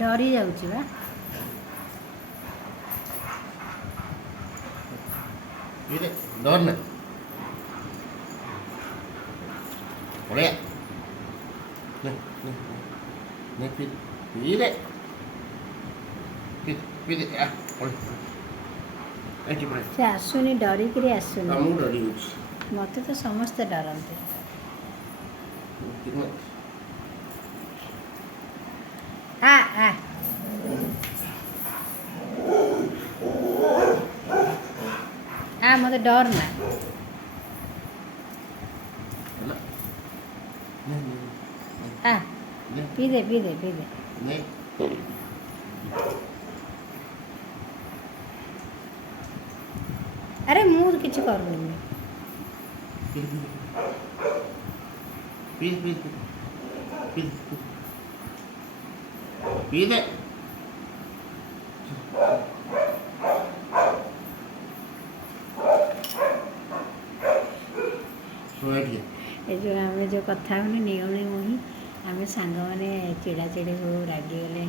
ଡରି ଯାଉଛି ବା। ଡର ନା ପଳେଆ ପିଇଦେ ସେ ଆସୁନି, ଡରିକିରି ଆସୁନି। ମୁଁ ଡରି ଯାଉଛି। ମୋତେ ତ ସମସ୍ତେ ଡରନ୍ତି। ଆ ଆ ଆ ମୋତେ ଡର ନା। ଆ ପିଇଦେ ପିଇଦେ ପିଇଦେ। ଆରେ ମୁଁ କିଛି କରୁନି। ପିଇଦେ ଏ ଯେଉଁ ଆମେ ଯେଉଁ କଥା ହେଉନି ନିଗଳି ମୁହିଁ, ଆମେ ସାଙ୍ଗମାନେ ଚିଡ଼ା ଚିଡ଼ି ହଉ, ରାଗିଗଲେ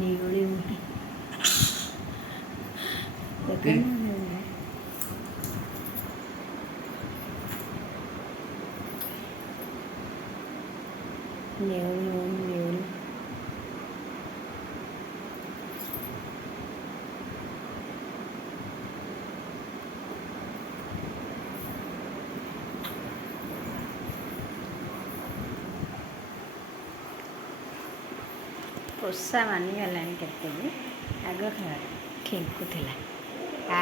ନିଗଳି ମୁହିଁ ନେଉଳି ମୁହିଁ ନେଉଳି। ପୋଷା ମାନିଗଲାଣି କେତେ ବି, ଆଗ ଖେଙ୍କୁଥିଲା। ଆ